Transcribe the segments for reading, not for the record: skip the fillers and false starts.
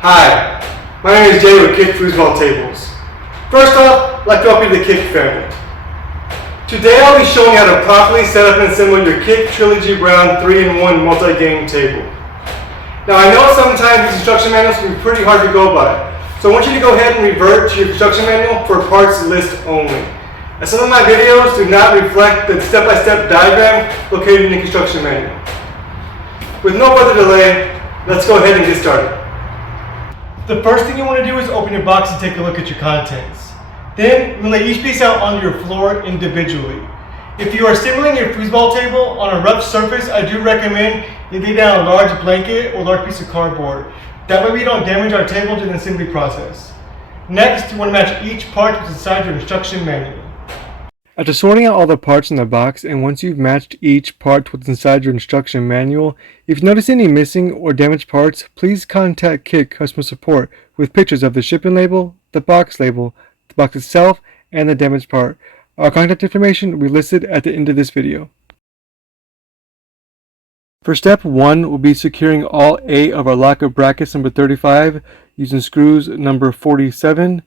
Hi, my name is Jay with Kick Foosball Tables. First off, I'd like to welcome you to the Kick family. Today I'll be showing you how to properly set up and assemble your Kick Trilogy Brown 3-in-1 multi-game table. Now I know sometimes these instruction manuals can be pretty hard to go by, so I want you to go ahead and revert to your instruction manual for parts list only. As some of my videos do not reflect the step-by-step diagram located in the instruction manual. With no further delay, let's go ahead and get started. The first thing you want to do is open your box and take a look at your contents. Then, we'll lay each piece out onto your floor individually. If you are assembling your foosball table on a rough surface, I do recommend you lay down a large blanket or large piece of cardboard. That way we don't damage our table during the assembly process. Next, you want to match each part with inside your instruction manual. After sorting out all the parts in the box, and once you've matched each part to what's inside your instruction manual, if you notice any missing or damaged parts, please contact Kick Customer Support with pictures of the shipping label, the box itself, and the damaged part. Our contact information will be listed at the end of this video. For step 1, we'll be securing all 8 of our locker brackets number 35 using screws number 47.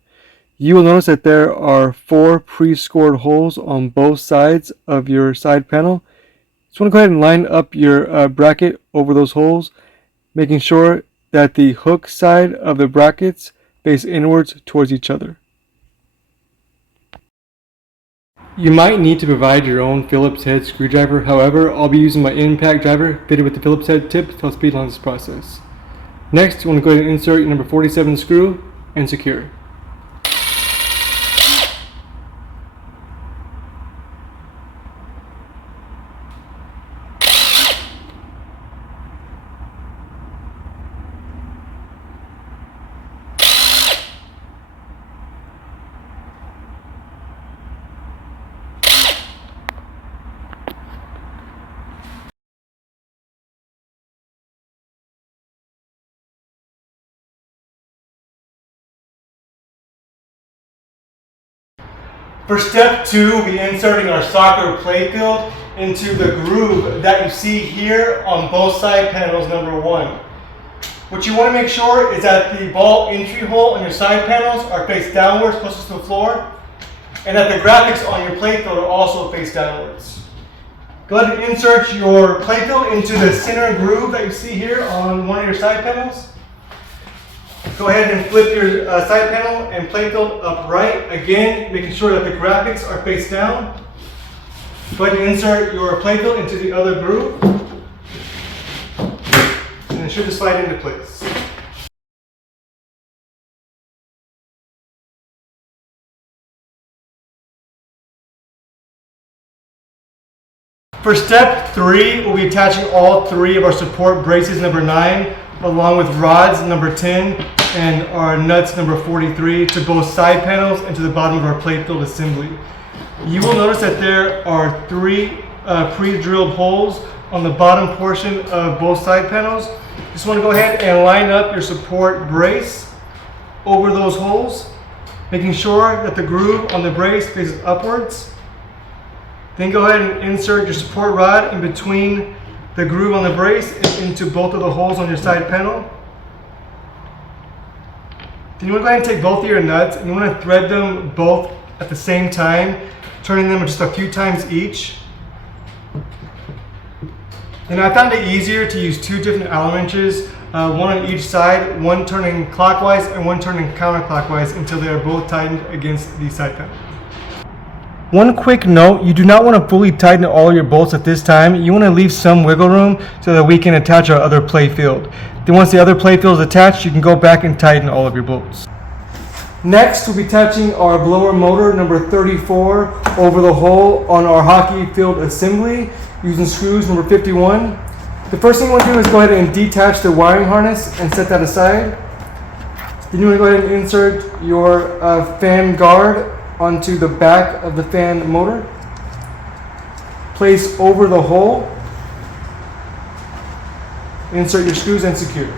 You will notice that there are 4 pre-scored holes on both sides of your side panel. Just want to go ahead and line up your bracket over those holes, making sure that the hook side of the brackets face inwards towards each other. You might need to provide your own Phillips head screwdriver. However, I'll be using my impact driver fitted with the Phillips head tip to help speed along this process. Next, you want to go ahead and insert your number 47 screw and secure. For step 2, we'll be inserting our soccer playfield into the groove that you see here on both side panels number 1. What you want to make sure is that the ball entry hole on your side panels are faced downwards, closest to the floor, and that the graphics on your playfield are also faced downwards. Go ahead and insert your playfield into the center groove that you see here on one of your side panels. Go ahead and flip your side panel and playfield upright. Again, making sure that the graphics are face down. Go ahead and insert your playfield into the other groove. And it should just slide into place. For step 3, we'll be attaching all 3 of our support braces number 9 along with rods number 10 and our nuts number 43 to both side panels and to the bottom of our playfield assembly. You will notice that there are 3 pre-drilled holes on the bottom portion of both side panels. Just want to go ahead and line up your support brace over those holes, making sure that the groove on the brace faces upwards. Then go ahead and insert your support rod in between the groove on the brace and into both of the holes on your side panel. Then you want to go ahead and take both of your nuts and you want to thread them both at the same time, turning them just a few times each. And I found it easier to use 2 different Allen wrenches, one on each side, one turning clockwise and one turning counterclockwise until they are both tightened against the side panel. One quick note, you do not want to fully tighten all your bolts at this time. You want to leave some wiggle room so that we can attach our other playfield. Then once the other playfield is attached, you can go back and tighten all of your bolts. Next, we'll be attaching our blower motor number 34 over the hole on our hockey field assembly using screws number 51. The first thing you want to do is go ahead and detach the wiring harness and set that aside. Then you want to go ahead and insert your fan guard onto the back of the fan motor. Place over the hole. Insert your screws and secure.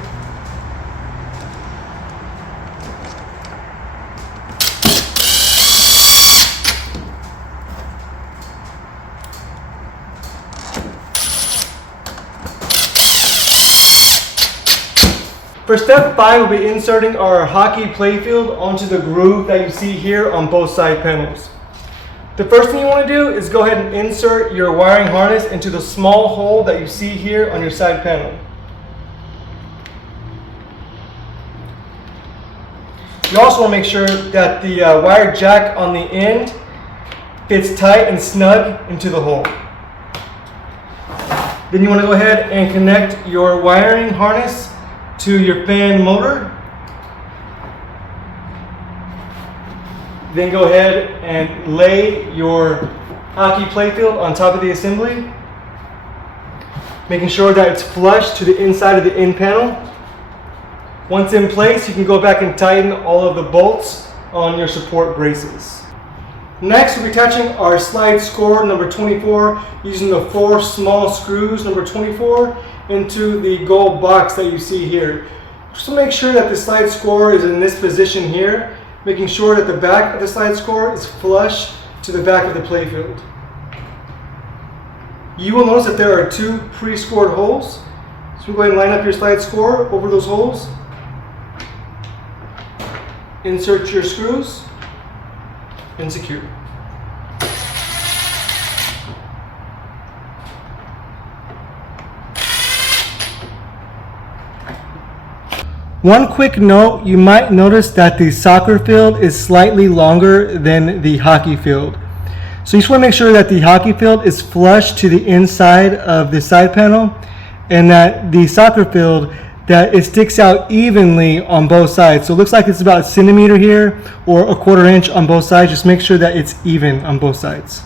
For step 5, we'll be inserting our hockey playfield onto the groove that you see here on both side panels. The first thing you want to do is go ahead and insert your wiring harness into the small hole that you see here on your side panel. You also want to make sure that the wire jack on the end fits tight and snug into the hole. Then you want to go ahead and connect your wiring harness to your fan motor. Then go ahead and lay your hockey playfield on top of the assembly, making sure that it's flush to the inside of the end panel. Once in place, you can go back and tighten all of the bolts on your support braces. Next, we'll be attaching our slide score number 24 using the 4 small screws number 24 into the gold box that you see here. Just to make sure that the slide score is in this position here, making sure that the back of the slide score is flush to the back of the playfield. You will notice that there are 2 pre-scored holes. So we'll go ahead and line up your slide score over those holes. Insert your screws and secure. One quick note, you might notice that the soccer field is slightly longer than the hockey field. So you just want to make sure that the hockey field is flush to the inside of the side panel and that the soccer field, that it sticks out evenly on both sides. So it looks like it's about a centimeter here or a 1/4 inch on both sides. Just make sure that it's even on both sides.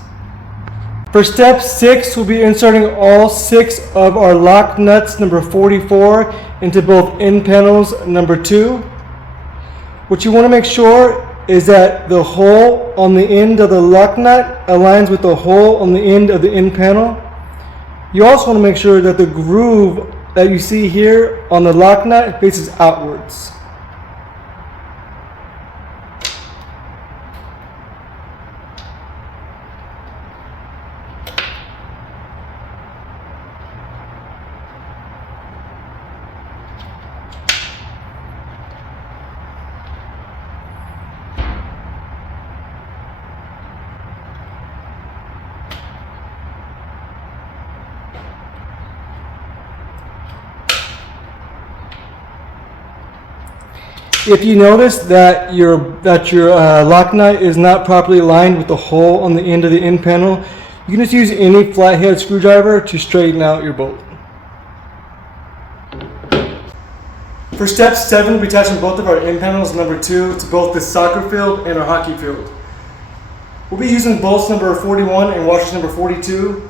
For step 6, we'll be inserting all 6 of our lock nuts number 44 into both end panels number 2. What you want to make sure is that the hole on the end of the lock nut aligns with the hole on the end of the end panel. You also want to make sure that the groove that you see here on the lock nut faces outwards. If you notice that your lock nut is not properly aligned with the hole on the end of the end panel, you can just use any flathead screwdriver to straighten out your bolt. For step 7, we'll be attaching both of our end panels number 2 to both the soccer field and our hockey field. We'll be using bolts number 41 and washers number 42. You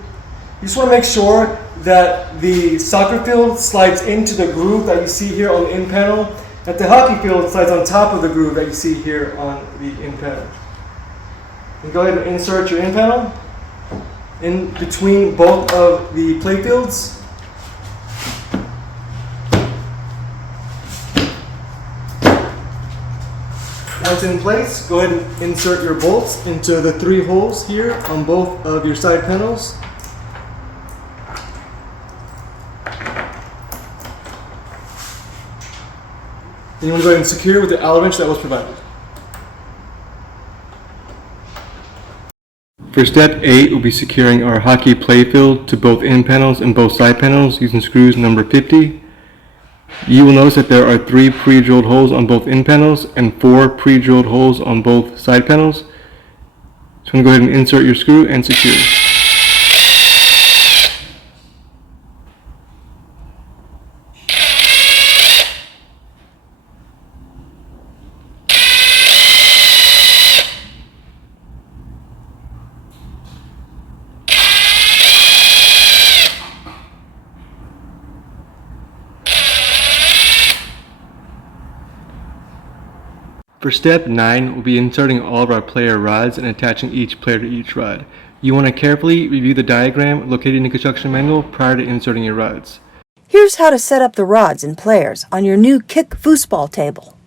just want to make sure that the soccer field slides into the groove that you see here on the end panel, that the hockey field slides on top of the groove that you see here on the end panel. And go ahead and insert your end panel in between both of the playfields. Once in place, go ahead and insert your bolts into the 3 holes here on both of your side panels. Then you want to go ahead and secure with the Allen wrench that was provided. For step 8, we'll be securing our hockey playfield to both end panels and both side panels using screws number 50. You will notice that there are 3 pre-drilled holes on both end panels and 4 pre-drilled holes on both side panels. So I'm going to go ahead and insert your screw and secure. For step 9, we'll be inserting all of our player rods and attaching each player to each rod. You want to carefully review the diagram located in the construction manual prior to inserting your rods. Here's how to set up the rods and players on your new kick foosball table.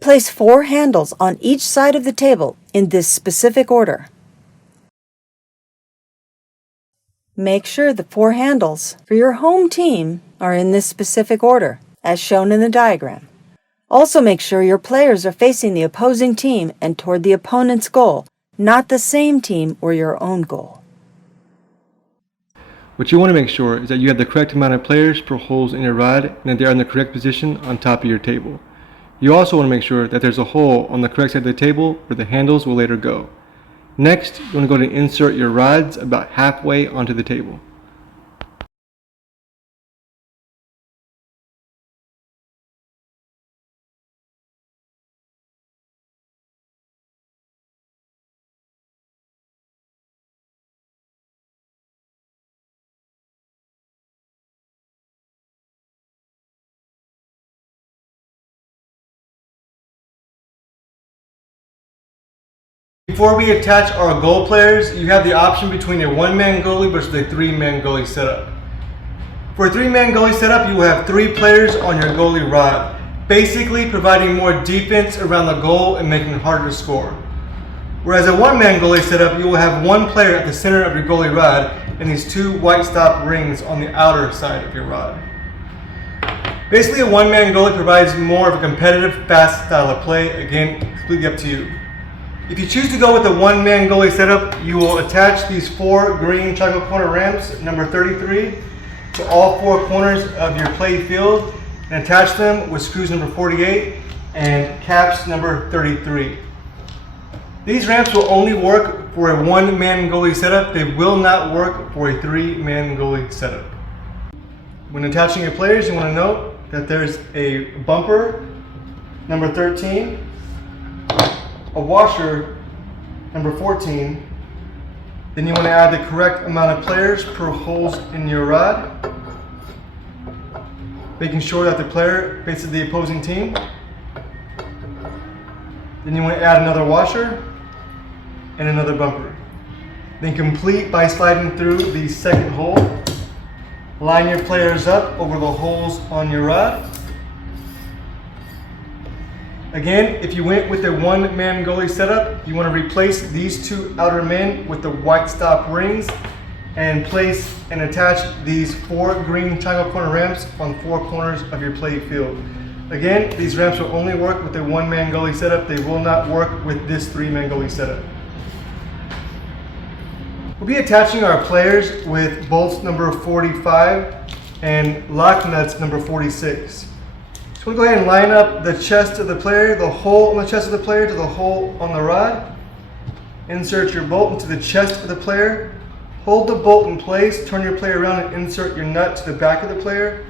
Place 4 handles on each side of the table in this specific order. Make sure the 4 handles for your home team are in this specific order, as shown in the diagram. Also make sure your players are facing the opposing team and toward the opponent's goal, not the same team or your own goal. What you want to make sure is that you have the correct amount of players per holes in your rod and that they are in the correct position on top of your table. You also want to make sure that there's a hole on the correct side of the table where the handles will later go. Next, you want to go to insert your rods about halfway onto the table. Before we attach our goal players, you have the option between a 1-man goalie versus a 3-man goalie setup. For a 3-man goalie setup, you will have 3 players on your goalie rod, basically providing more defense around the goal and making it harder to score. Whereas a 1-man goalie setup, you will have 1 player at the center of your goalie rod and these 2 white stop rings on the outer side of your rod. Basically, a 1-man goalie provides more of a competitive, fast style of play, again, completely up to you. If you choose to go with the 1-man goalie setup, you will attach these 4 green triangle corner ramps, number 33, to all 4 corners of your play field and attach them with screws number 48 and caps number 33. These ramps will only work for a 1-man goalie setup. They will not work for a 3-man goalie setup. When attaching your players, you want to note that there's a bumper, number 13, a washer, number 14. Then you want to add the correct amount of players per holes in your rod, making sure that the player faces the opposing team. Then you want to add another washer and another bumper. Then complete by sliding through the second hole. Line your players up over the holes on your rod. Again, if you went with a 1-man goalie setup, you want to replace these 2 outer men with the white stop rings and place and attach these 4 green triangle corner ramps on 4 corners of your play field. Again, these ramps will only work with a 1-man goalie setup. They will not work with this 3-man goalie setup. We'll be attaching our players with bolts number 45 and lock nuts number 46. So we'll go ahead and line up the chest of the player, the hole on the chest of the player to the hole on the rod. Insert your bolt into the chest of the player. Hold the bolt in place, turn your player around and insert your nut to the back of the player.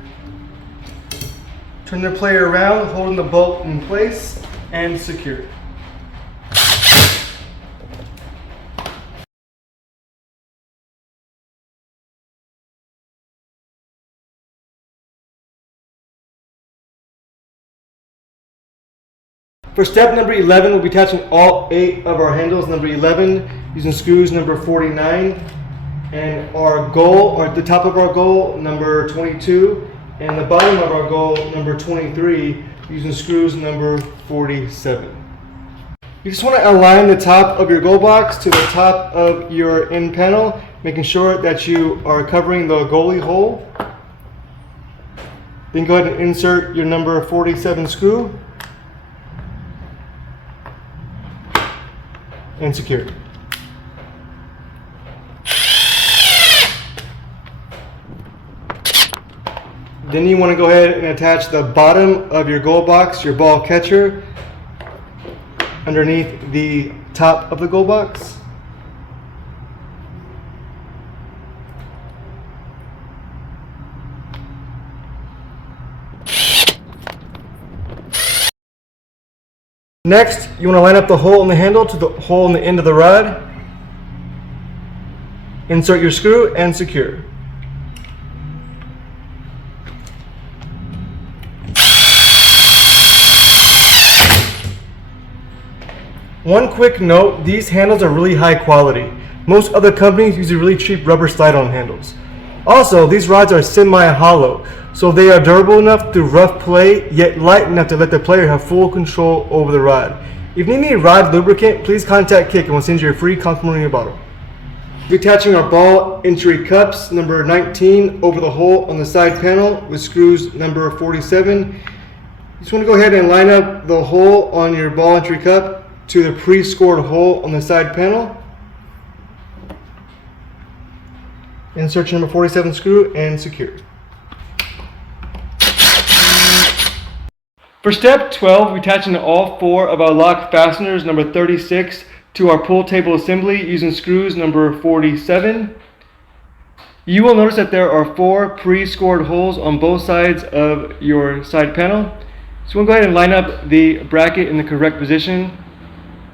Turn the player around, holding the bolt in place and secure it. For step number 11, we'll be attaching all 8 of our handles, number 11, using screws number 49, and our goal, or the top of our goal, number 22, and the bottom of our goal, number 23, using screws number 47. You just want to align the top of your goal box to the top of your end panel, making sure that you are covering the goalie hole. Then go ahead and insert your number 47 screw and secure it. Then you want to go ahead and attach the bottom of your goal box, your ball catcher, underneath the top of the goal box. Next, you want to line up the hole in the handle to the hole in the end of the rod. Insert your screw and secure. One quick note, these handles are really high quality. Most other companies use really cheap rubber slide-on handles. Also, these rods are semi-hollow, so they are durable enough to rough play, yet light enough to let the player have full control over the rod. If you need any rod lubricant, please contact Kick and we'll send you a free complimentary bottle. We're attaching our ball entry cups number 19 over the hole on the side panel with screws number 47. You just want to go ahead and line up the hole on your ball entry cup to the pre-scored hole on the side panel. Insert your number 47 screw and secure. For step 12, we're attaching all 4 of our lock fasteners number 36 to our pool table assembly using screws number 47. You will notice that there are 4 pre-scored holes on both sides of your side panel. So we'll go ahead and line up the bracket in the correct position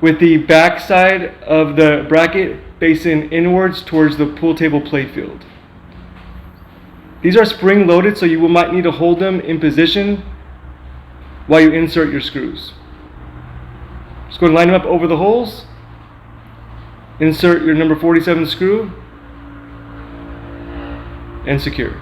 with the back side of the bracket facing inwards towards the pool table playfield. These are spring loaded, so you might need to hold them in position while you insert your screws. Just go and line them up over the holes. Insert your number 47 screw and secure.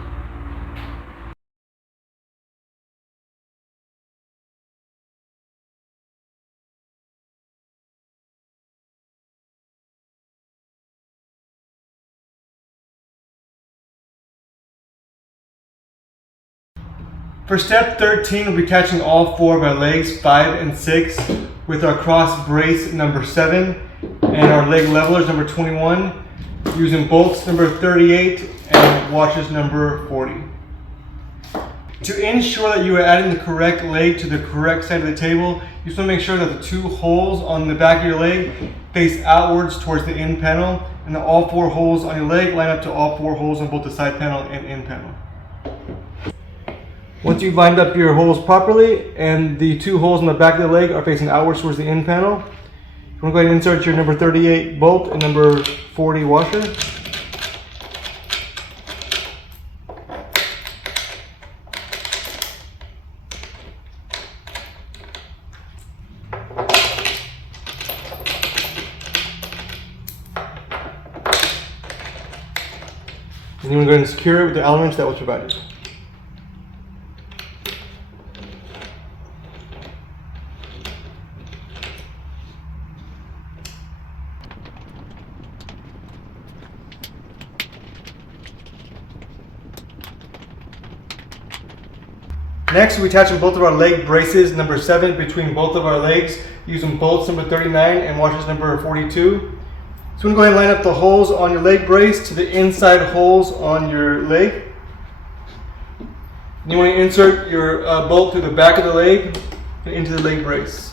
For step 13, we'll be attaching all 4 of our legs, 5 and 6, with our cross brace number 7 and our leg levelers number 21, using bolts number 38 and washers number 40. To ensure that you are adding the correct leg to the correct side of the table, you just want to make sure that the 2 holes on the back of your leg face outwards towards the end panel, and that all 4 holes on your leg line up to all 4 holes on both the side panel and end panel. Once you've lined up your holes properly and the 2 holes on the back of the leg are facing outwards towards the end panel, you want to go ahead and insert your number 38 bolt and number 40 washer. And you want to go ahead and secure it with the Allen wrench that was provided. Next, we're attaching both of our leg braces number 7 between both of our legs using bolts number 39 and washers number 42. So we're going to go ahead and line up the holes on your leg brace to the inside holes on your leg. And you want to insert your bolt through the back of the leg and into the leg brace.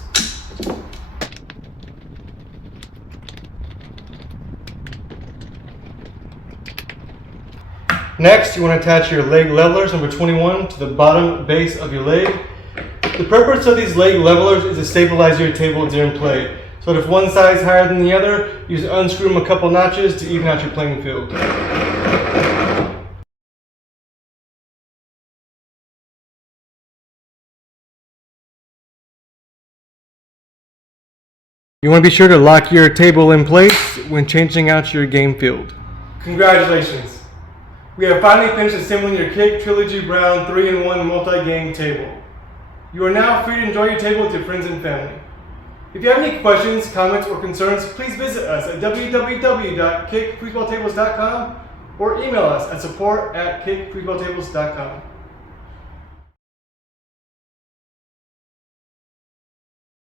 Next, you want to attach your leg levelers number 21 to the bottom base of your leg. The purpose of these leg levelers is to stabilize your table during play. So if one side is higher than the other, you just unscrew them a couple notches to even out your playing field. You want to be sure to lock your table in place when changing out your game field. Congratulations! We have finally finished assembling your Kick Trilogy Brown 3-in-1 multi-game table. You are now free to enjoy your table with your friends and family. If you have any questions, comments, or concerns, please visit us at www.kickfoosballtables.com or email us at support@kickfoosballtables.com.